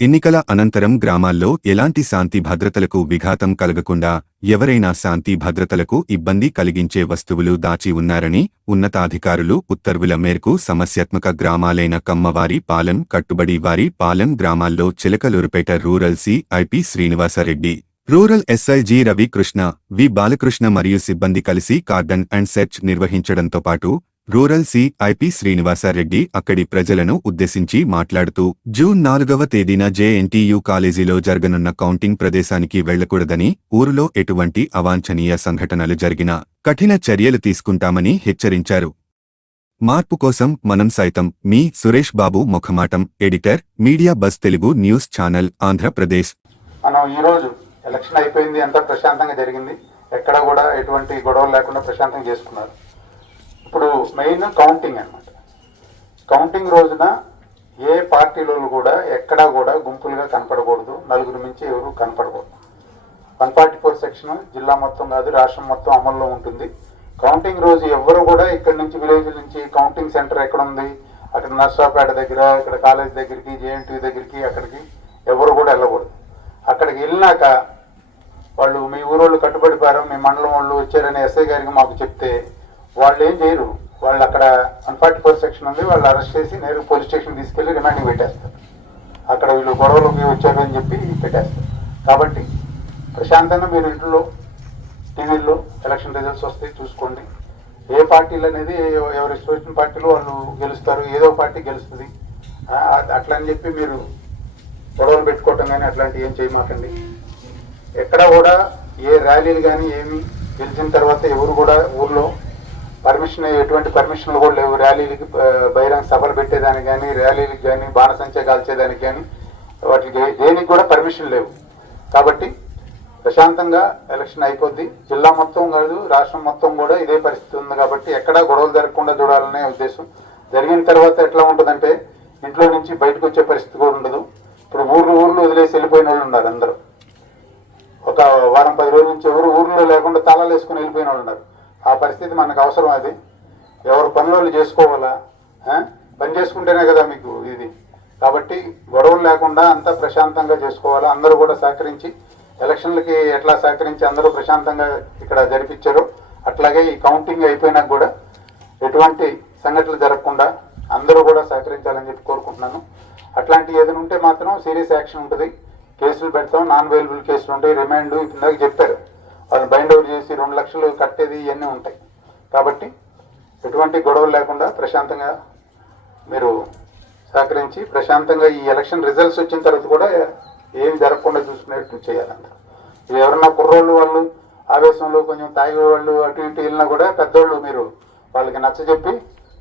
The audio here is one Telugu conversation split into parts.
ఎన్నికల అనంతరం గ్రామాల్లో ఎలాంటి శాంతి భద్రతలకు విఘాతం కలగకుండా ఎవరైనా శాంతి భద్రతలకు ఇబ్బంది కలిగించే వస్తువులు దాచి ఉన్నారని ఉన్నతాధికారులు ఉత్తర్వుల మేరకు సమస్యాత్మక గ్రామాలైన కమ్మవారి పాలెం కట్టుబడి వారి పాలెం గ్రామాల్లో Chilakaluripet rural C IP Srinivasa Reddy rural SI G Ravikrishna V Balakrishna మరియు సిబ్బంది కలిసి కార్డన్ అండ్ సెర్చ్ నిర్వహించడంతో పాటు రూరల్ సిఐపి శ్రీనివాసారెడ్డి అక్కడి ప్రజలను ఉద్దేశించి మాట్లాడుతూ జూన్ నాలుగవ తేదీన జేఎన్టీయు కాలేజీలో జరగనున్న కౌంటింగ్ ప్రదేశానికి వెళ్ళకూడదని ఊరులో ఎటువంటి అవాంఛనీయ సంఘటనలు జరిగినా కఠిన చర్యలు తీసుకుంటామని హెచ్చరించారు. మార్పు కోసం మనం సైతం మీ సురేష్ బాబు ముఖమాటం ఎడిటర్ మీడియా బస్ తెలుగు న్యూస్ ఛానల్ ఆంధ్రప్రదేశ్. మనం ఈ రోజు ఎలక్షన్ అయిపోయింది అంతా ప్రశాంతంగా జరిగింది. ఎక్కడ కూడా ఎటువంటి గొడవలు లేకుండా ప్రశాంతంగా చేసుకున్నారు. ఇప్పుడు మెయిన్ కౌంటింగ్ అనమాట కౌంటింగ్ రోజున ఏ పార్టీలో కూడా ఎక్కడా కూడా గుంపులుగా కనపడకూడదు. నలుగురు మించి ఎవరు కనపడకూడదు. వన్ ఫార్టీ ఫోర్ సెక్షన్ జిల్లా మొత్తం కాదు రాష్ట్రం మొత్తం అమల్లో ఉంటుంది. కౌంటింగ్ రోజు ఎవరు కూడా ఇక్కడ నుంచి విలేజ్ నుంచి కౌంటింగ్ సెంటర్ ఎక్కడ ఉంది? అక్కడ నర్సాపేట దగ్గర ఇక్కడ కాలేజ్ దగ్గరికి జేఎన్టీ దగ్గరికి అక్కడికి ఎవరు కూడా వెళ్ళకూడదు. అక్కడికి వెళ్ళినాక వాళ్ళు మీ ఊరోళ్ళు కట్టుబడిపోయారు మీ మండలం వాళ్ళు వచ్చారని ఎస్ఐ గారికి మాకు చెప్తే వాళ్ళు ఏం చేయరు. వాళ్ళు అక్కడ వన్ ఫార్టీ ఫోర్ సెక్షన్ ఉంది వాళ్ళు అరెస్ట్ చేసి నేరుగా పోలీస్ స్టేషన్ తీసుకెళ్ళి రిమాండింగ్ పెట్టేస్తారు. అక్కడ వీళ్ళు గొడవలకి వచ్చారు అని చెప్పి పెట్టేస్తారు. కాబట్టి ప్రశాంతంగా మీరు ఇంట్లో టీవీల్లో ఎలక్షన్ రిజల్ట్స్ వస్తాయి చూసుకోండి. ఏ పార్టీలు అనేది ఎవరు ఎవరి ఇష్టం పార్టీలు వాళ్ళు గెలుస్తారు ఏదో పార్టీ గెలుస్తుంది. అట్లా అని చెప్పి మీరు గొడవలు పెట్టుకోవటం కానీ అట్లాంటివి ఏం చేయమాకండి. ఎక్కడ కూడా ఏ ర్యాలీలు కానీ ఏమి గెలిచిన తర్వాత ఎవరు కూడా ఊర్లో పర్మిషన్ ఎటువంటి పర్మిషన్లు కూడా లేవు. ర్యాలీలకి బహిరంగ సభలు పెట్టేదానికి కానీ ర్యాలీలకు కానీ బాణసంచే కాల్చేదానికి కానీ వాటికి దేనికి కూడా పర్మిషన్ లేవు. కాబట్టి ప్రశాంతంగా ఎలక్షన్ అయిపోద్ది. జిల్లా మొత్తం కాదు రాష్ట్రం మొత్తం కూడా ఇదే పరిస్థితి ఉంది కాబట్టి ఎక్కడా గొడవలు జరగకుండా చూడాలనే ఉద్దేశం. జరిగిన తర్వాత ఎట్లా ఉంటుందంటే ఇంట్లో నుంచి బయటకు వచ్చే పరిస్థితి కూడా ఉండదు. ఇప్పుడు ఊర్లు ఊర్లు వదిలేసి వెళ్ళిపోయిన వాళ్ళు ఉన్నారు అందరూ. ఒక వారం పది రోజుల నుంచి ఎవరు ఊర్లో లేకుండా తాళాలు వేసుకుని వెళ్ళిపోయిన వాళ్ళు ఉన్నారు. ఆ పరిస్థితి మనకు అవసరం అది. ఎవరు పనులు చేసుకోవాలా? పని చేసుకుంటేనే కదా మీకు ఇది. కాబట్టి గొడవలు లేకుండా అంతా ప్రశాంతంగా చేసుకోవాలా. అందరూ కూడా సహకరించి ఎలక్షన్లకి ఎట్లా సహకరించి అందరూ ప్రశాంతంగా ఇక్కడ జరిపించారో అట్లాగే ఈ కౌంటింగ్ అయిపోయినా కూడా ఎటువంటి సంఘటనలు జరగకుండా అందరూ కూడా సహకరించాలని చెప్పి కోరుకుంటున్నాను. అట్లాంటి ఏదైనా ఉంటే మాత్రం సీరియస్ యాక్షన్ ఉంటుంది. కేసులు పెడతాం నాన్ అవైలబుల్ కేసులు ఉంటాయి. రిమాండ్ ఇందాక చెప్పారు. వాళ్ళు బైండ్ అవుట్ చేసి రెండు లక్షలు కట్టేది ఇవన్నీ ఉంటాయి. కాబట్టి ఎటువంటి గొడవలు లేకుండా ప్రశాంతంగా మీరు సహకరించి ప్రశాంతంగా ఈ ఎలక్షన్ రిజల్ట్స్ వచ్చిన తర్వాత కూడా ఏమి జరగకుండా చూసుకునేట్టు చేయాలంటారు ఎవరన్నా కుర్రోళ్ళు వాళ్ళు ఆవేశంలో కొంచెం తాగే వాళ్ళు అటు ఇటు వెళ్ళినా కూడా పెద్దోళ్ళు మీరు వాళ్ళకి నచ్చజెప్పి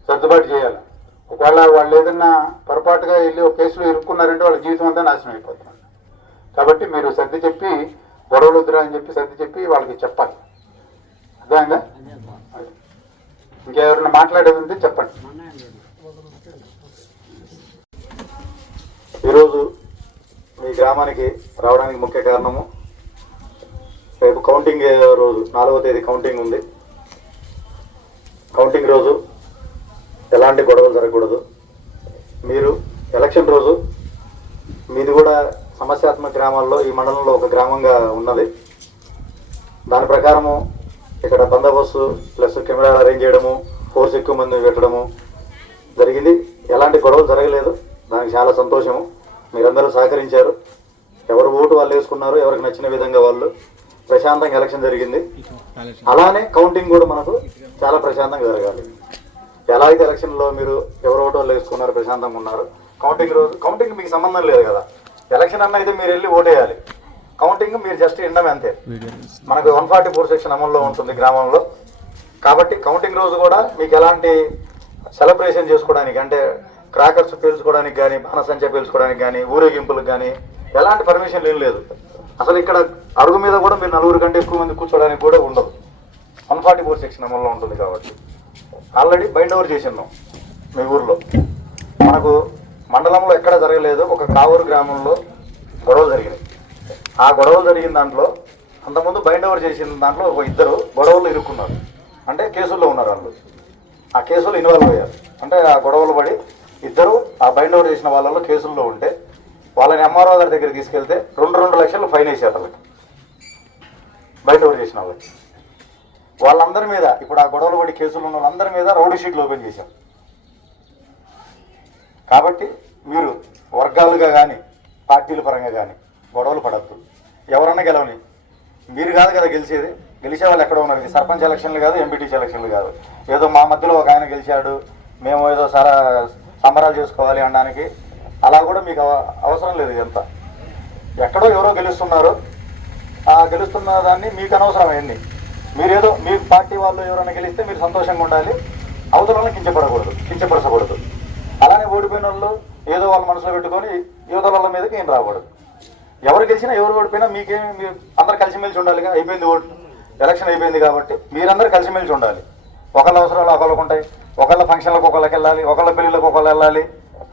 సర్దుబాటు చేయాలి. ఒకవేళ వాళ్ళు ఏదన్నా పొరపాటుగా వెళ్ళి ఒక కేసులో ఇరుక్కున్నారంటే వాళ్ళ జీవితం అంతా నాశనం అయిపోతుంది. కాబట్టి మీరు సర్ది చెప్పి గొడవలు వద్దురా అని చెప్పి సర్ది చెప్పి వాళ్ళకి చెప్పాలి. అర్థమైందా? అది. ఇంకెవరైనా మాట్లాడేది ఉంటే చెప్పండి. ఈరోజు మీ గ్రామానికి రావడానికి ముఖ్య కారణము రేపు కౌంటింగ్ రోజు నాలుగో తేదీ కౌంటింగ్ ఉంది. కౌంటింగ్ రోజు ఎలాంటి గొడవలు జరగకూడదు. మీరు ఎలక్షన్ రోజు మీది కూడా సమస్యాత్మక గ్రామాల్లో ఈ మండలంలో ఒక గ్రామంగా ఉన్నది. దాని ప్రకారము ఇక్కడ బందోబస్తు ప్లస్ కెమెరాలు అరేంజ్ చేయడము ఫోర్స్ ఎక్కువ మంది పెట్టడము జరిగింది. ఎలాంటి గొడవలు జరగలేదు. దానికి చాలా సంతోషము. మీరందరూ సహకరించారు. ఎవరు ఓటు వాళ్ళు వేసుకున్నారు ఎవరికి నచ్చిన విధంగా వాళ్ళు ప్రశాంతంగా ఎలక్షన్ జరిగింది. అలానే కౌంటింగ్ కూడా మనకు చాలా ప్రశాంతంగా జరగాలి. ఎలా అయితే ఎలక్షన్లో మీరు ఎవరు ఓటు వాళ్ళు వేసుకున్నారు ప్రశాంతంగా ఉన్నారు. కౌంటింగ్ రోజు కౌంటింగ్ మీకు సంబంధం లేదు కదా. ఎలక్షన్ అన్న అయితే మీరు వెళ్ళి ఓటేయాలి. కౌంటింగ్ మీరు జస్ట్ ఎండమే అంతే. మనకు వన్ ఫార్టీ ఫోర్ సెక్షన్ అమల్లో ఉంటుంది గ్రామంలో. కాబట్టి కౌంటింగ్ రోజు కూడా మీకు ఎలాంటి సెలబ్రేషన్ చేసుకోవడానికి అంటే క్రాకర్స్ పేల్చుకోవడానికి కానీ బాణసంచ పేల్చుకోవడానికి కానీ ఊరేగింపులకు కానీ ఎలాంటి పర్మిషన్ ఏం లేదు. అసలు ఇక్కడ అడుగు మీద కూడా మీరు నలుగురు కంటే ఎక్కువ మంది కూర్చోడానికి కూడా ఉండదు. వన్ ఫార్టీ ఫోర్ సెక్షన్ అమల్లో ఉంటుంది కాబట్టి. ఆల్రెడీ బైండ్ ఓవర్ చేసిన్నాం. మీ ఊర్లో. మనకు మండలంలో ఎక్కడ జరగలేదు ఒక కావూరు గ్రామంలో గొడవలు జరిగినాయి. ఆ గొడవలు జరిగిన దాంట్లో అంతకుముందు బైండ్ ఓవర్ చేసిన దాంట్లో ఒక ఇద్దరు గొడవలు ఇరుక్కున్నారు. అంటే కేసుల్లో ఉన్నారు వాళ్ళు. ఆ కేసులు ఇన్వాల్వ్ అయ్యారు. అంటే ఆ గొడవలు పడి ఇద్దరు ఆ బైండ్ ఓవర్ చేసిన వాళ్ళలో కేసుల్లో ఉంటే వాళ్ళని ఎంఆర్ఓ గారి దగ్గర తీసుకెళ్తే రెండు రెండు లక్షలు ఫైన్ వేసారు వాళ్ళకి. బైండ్ ఓవర్ చేసిన వాళ్ళకి. వాళ్ళందరి మీద ఇప్పుడు ఆ గొడవలు పడి కేసులు ఉన్న వాళ్ళందరి మీద రౌడీ షీట్లు ఓపెన్ చేశాం కాబట్టి మీరు వర్గాలుగా కానీ పార్టీల పరంగా కానీ గొడవలు పడద్దు. ఎవరన్నా గెలవని. మీరు కాదు కదా గెలిచేది. గెలిచే వాళ్ళు ఎక్కడ ఉన్నారు? ఇది సర్పంచ్ ఎలక్షన్లు కాదు ఎంపీటీసీ ఎలక్షన్లు కాదు. ఏదో మా మధ్యలో ఒక ఆయన గెలిచాడు మేము ఏదో సరా సంబరాలు చేసుకోవాలి అనడానికి. అలా కూడా మీకు అవ- అవసరం లేదు ఎంత ఎక్కడో ఎవరో గెలుస్తున్నారు. ఆ గెలుస్తున్న దాన్ని మీకు అనవసరమైంది మీరేదో మీ పార్టీ వాళ్ళు ఎవరైనా గెలిస్తే మీరు సంతోషంగా ఉండాలి. అవతల వాళ్ళని కించపడకూడదు కించపరచకూడదు. ఓడిపోయిన వాళ్ళు ఏదో వాళ్ళ మనసులో పెట్టుకొని యువతల వాళ్ళ మీదకి ఏం రాకూడదు. ఎవరు గెలిచినా ఎవరు ఓడిపోయినా మీకేం మీరు అందరు కలిసిమెలిసి ఉండాలిగా. అయిపోయింది ఓటు. ఎలక్షన్ అయిపోయింది కాబట్టి మీరందరూ కలిసిమెలిసి ఉండాలి. ఒకళ్ళ అవసరాలు ఒకళ్ళకు ఉంటాయి. ఒకళ్ళ ఫంక్షన్లకు ఒకళ్ళకి వెళ్ళాలి ఒకళ్ళ పెళ్ళిళ్ళకి ఒకళ్ళు వెళ్ళాలి.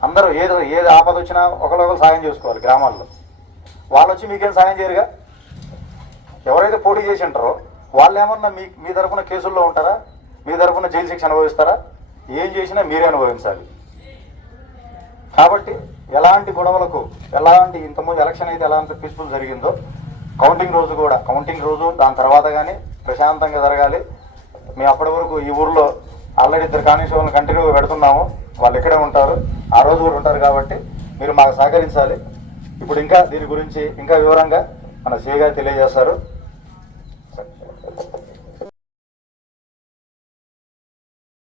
అందరూ ఏదో ఏది ఆపద వచ్చినా ఒకళ్ళొకరు సాయం చేసుకోవాలి గ్రామాల్లో. వాళ్ళు వచ్చి మీకేం సాయం చేయరుగా? ఎవరైతే పోటీ చేసి ఉంటారో వాళ్ళు ఏమన్నా మీ మీ తరఫున కేసుల్లో ఉంటారా? మీ తరఫున జైలు శిక్ష అనుభవిస్తారా? ఏం చేసినా మీరే అనుభవించాలి. కాబట్టి ఎలాంటి గొడవలకు ఎలాంటి ఇంతకుముందు ఎలక్షన్ అయితే ఎలాంటి పీస్ఫుల్ జరిగిందో కౌంటింగ్ రోజు కూడా కౌంటింగ్ రోజు దాని తర్వాత కానీ ప్రశాంతంగా జరగాలి. మేము అప్పటి వరకు ఈ ఊర్లో ఆల్రెడీ ఇద్దరు కానిస్టేబుల్ని కంటిన్యూగా పెడుతున్నాము. వాళ్ళు ఇక్కడే ఉంటారు. ఆ రోజు కూడా ఉంటారు కాబట్టి మీరు మాకు సహకరించాలి. ఇప్పుడు ఇంకా దీని గురించి ఇంకా వివరంగా మన సిఏ గారు తెలియజేస్తారు.